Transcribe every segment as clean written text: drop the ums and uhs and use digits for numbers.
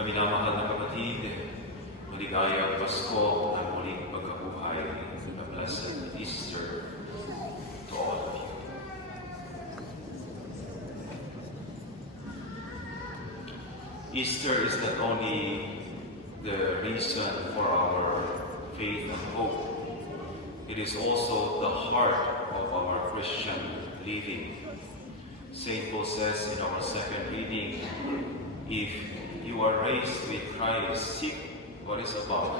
Mga minamahal na kapatid, maligayang Pasko ng muling pagkabuhay ng Blessed Easter to all of you. Easter is not only the reason for our faith and hope, it is also the heart of our Christian living. St. Paul says in our second reading, if you are raised with Christ, seek what is above.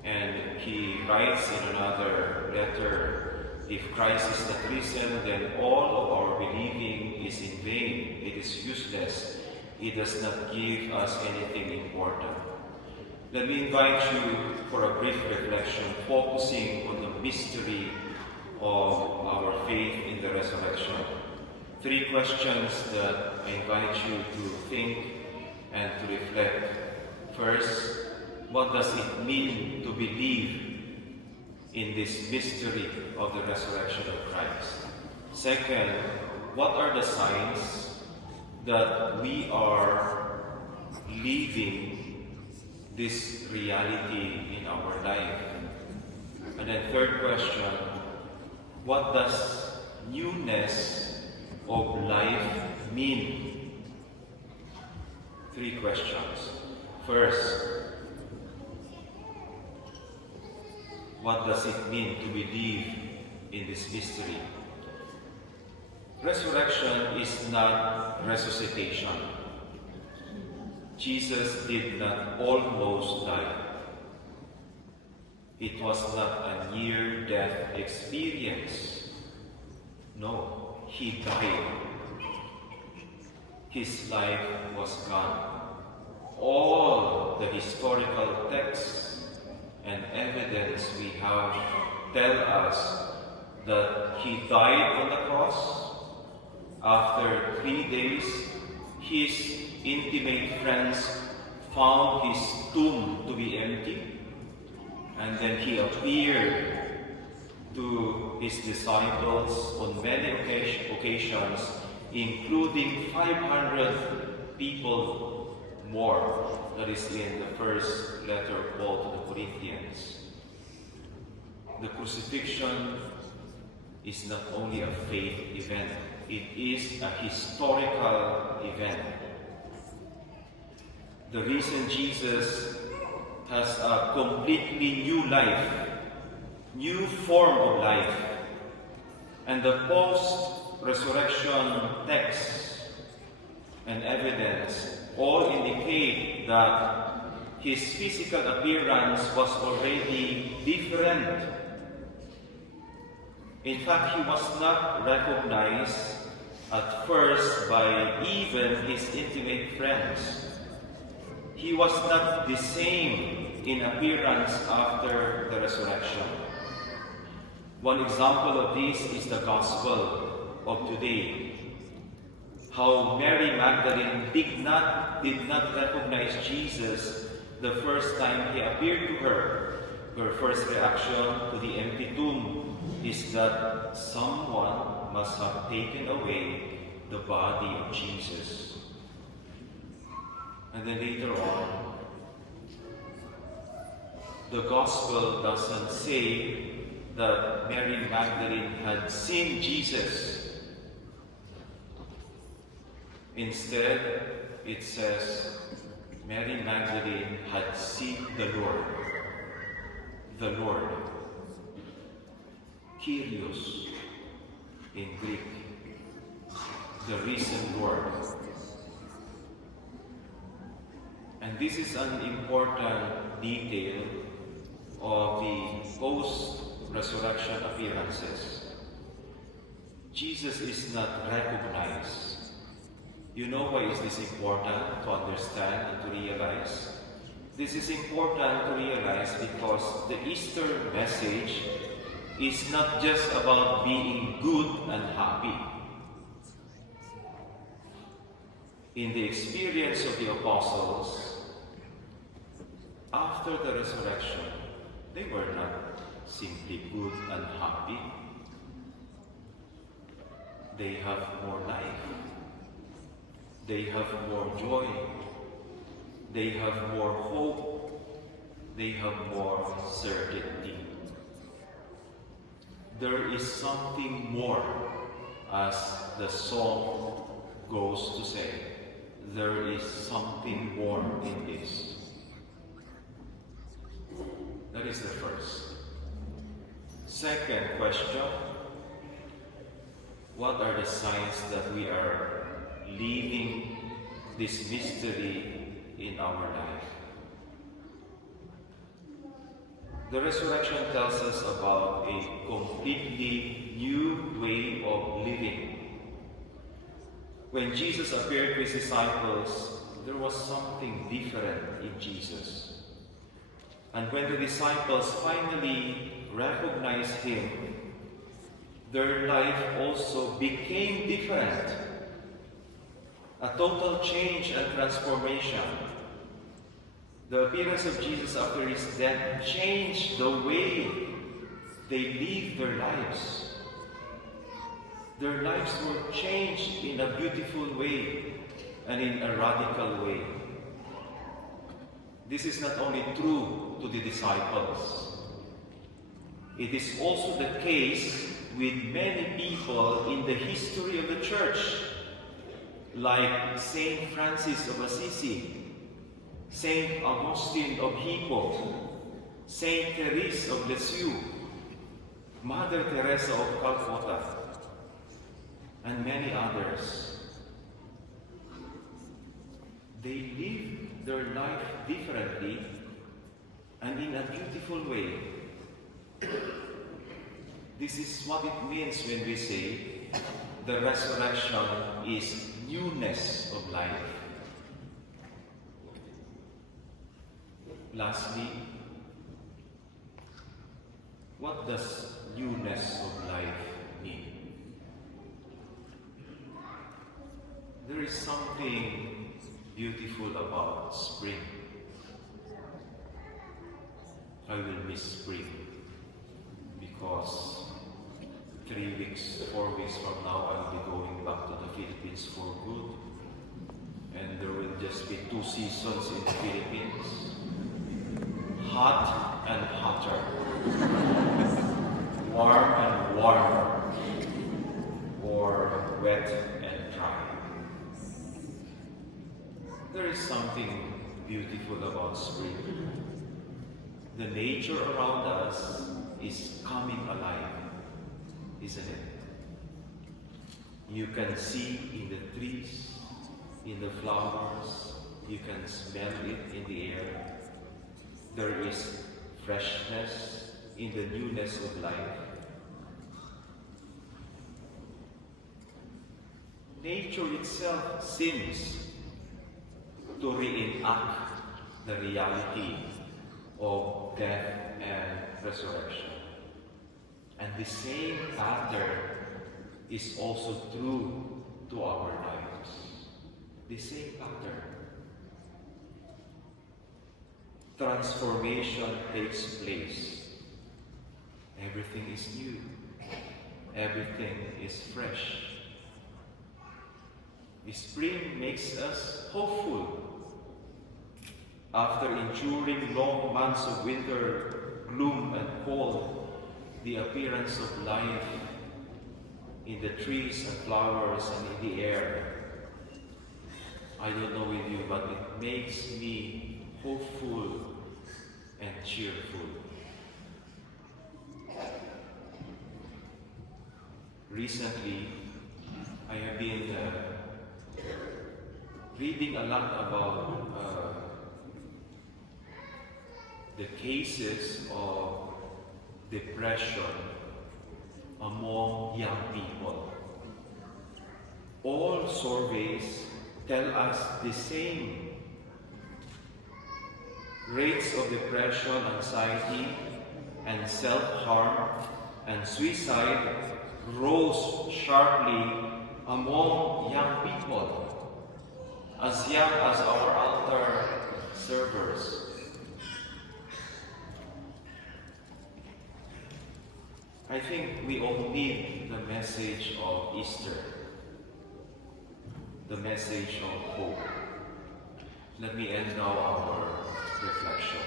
And he writes in another letter, if Christ is not risen, then all of our believing is in vain. It is useless. It does not give us anything important. Let me invite you for a brief reflection, focusing on the mystery of our faith in the resurrection. 3 questions that I invite you to think and to reflect. First, what does it mean to believe in this mystery of the resurrection of Christ? Second, what are the signs that we are living this reality in our life? And then third question, what does newness of life mean? 3 questions. First, what does it mean to believe in this mystery? Resurrection is not resuscitation. Jesus did not almost die. It was not a near-death experience. No. He died. His life was gone. All the historical texts and evidence we have tell us that he died on the cross. After 3 days, his intimate friends found his tomb to be empty, and then he appeared to his disciples on many occasions, including 500 people more. That is in the first letter of Paul to the Corinthians. The crucifixion is not only a faith event, it is a historical event. The risen Jesus has a completely new life, new form of life, and the post-resurrection texts and evidence all indicate that his physical appearance was already different. In fact, he was not recognized at first by even his intimate friends. He was not the same in appearance after the resurrection. One example of this is the gospel of today. How Mary Magdalene did not recognize Jesus the first time he appeared to her. Her first reaction to the empty tomb is that someone must have taken away the body of Jesus. And then later on, the gospel doesn't say that Mary Magdalene had seen Jesus. Instead, it says Mary Magdalene had seen the Lord. The Lord. Kyrios in Greek. The risen Lord. And this is an important detail of the post-resurrection appearances. Jesus is not recognized. You know why is this important to understand and to realize? This is important to realize because the Easter message is not just about being good and happy. In the experience of the apostles, after the resurrection, they were not simply good and happy. They have more life. They have more joy. They have more hope. They have more certainty. There is something more, as the song goes to say. There is something more in this. That is the first. Second question, what are the signs that we are living this mystery in our life? The resurrection tells us about a completely new way of living. When Jesus appeared to his disciples, there was something different in Jesus. And when the disciples finally recognized him, their life also became different. A total change and transformation. The appearance of Jesus after his death changed the way they lived their lives. Their lives were changed in a beautiful way and in a radical way. This is not only true to the disciples. It is also the case with many people in the history of the church, like Saint Francis of Assisi, Saint Augustine of Hippo, Saint Therese of Lisieux, Mother Teresa of Calcutta, and many others. They lived their life differently and in a beautiful way. This is what it means when we say the resurrection is newness of life. Lastly, what does newness of life mean? There is something beautiful about spring. I will miss spring because 3 weeks, 4 weeks from now, I will be going back to the Philippines for good. And there will just be 2 seasons in the Philippines. Hot and hotter. Warm and warmer. Or wet and dry. There is something beautiful about spring. The nature around us is coming alive, isn't it? You can see in the trees, in the flowers, you can smell it in the air. There is freshness in the newness of life. Nature itself seems to reenact the reality of death and resurrection. And the same pattern is also true to our lives. The same pattern. Transformation takes place. Everything is new. Everything is fresh. The spring makes us hopeful. After enduring long months of winter, gloom and cold, the appearance of life in the trees and flowers and in the air, I don't know with you, but it makes me hopeful and cheerful. Recently, I have been reading a lot about the cases of depression among young people. All surveys tell us the same. Rates of depression, anxiety, and self-harm and suicide rose sharply among young people, as young as our altar servers. I think we all need the message of Easter. the message of hope. Let me end now our reflection.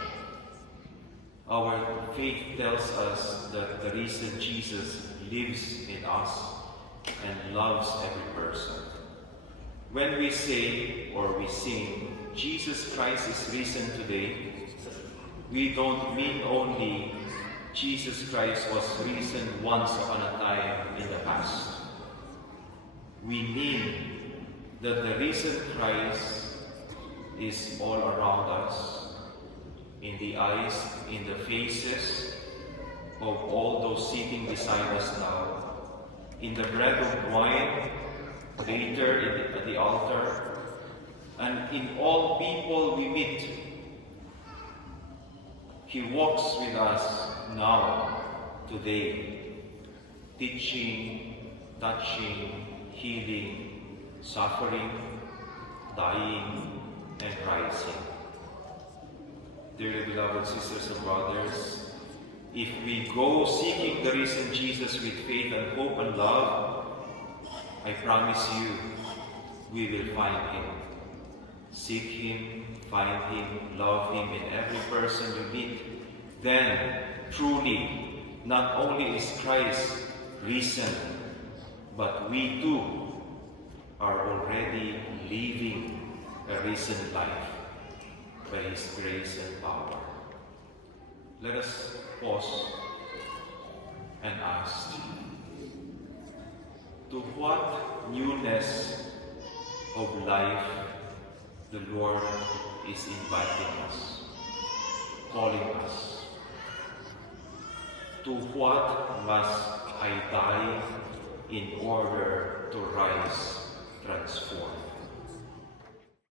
Our faith tells us that the reason Jesus lives in us and loves every person. When we say or we sing, Jesus Christ is risen today, we don't mean only Jesus Christ was risen once upon a time in the past. We mean that the risen Christ is all around us, in the eyes, in the faces of all those sitting beside us now, in the bread of wine, later at the altar, and in all people we meet. He walks with us now, today, teaching, touching, healing, suffering, dying, and rising. Dearly beloved sisters and brothers, if we go seeking the risen Jesus with faith and hope and love, I promise you, we will find Him. Seek Him, find Him, love Him in every person you meet. Then, truly, not only is Christ risen, but we too are already living a risen life by His grace and power. Let us pause and ask, to what newness of life the Lord is inviting us, calling us? To what must I die in order to rise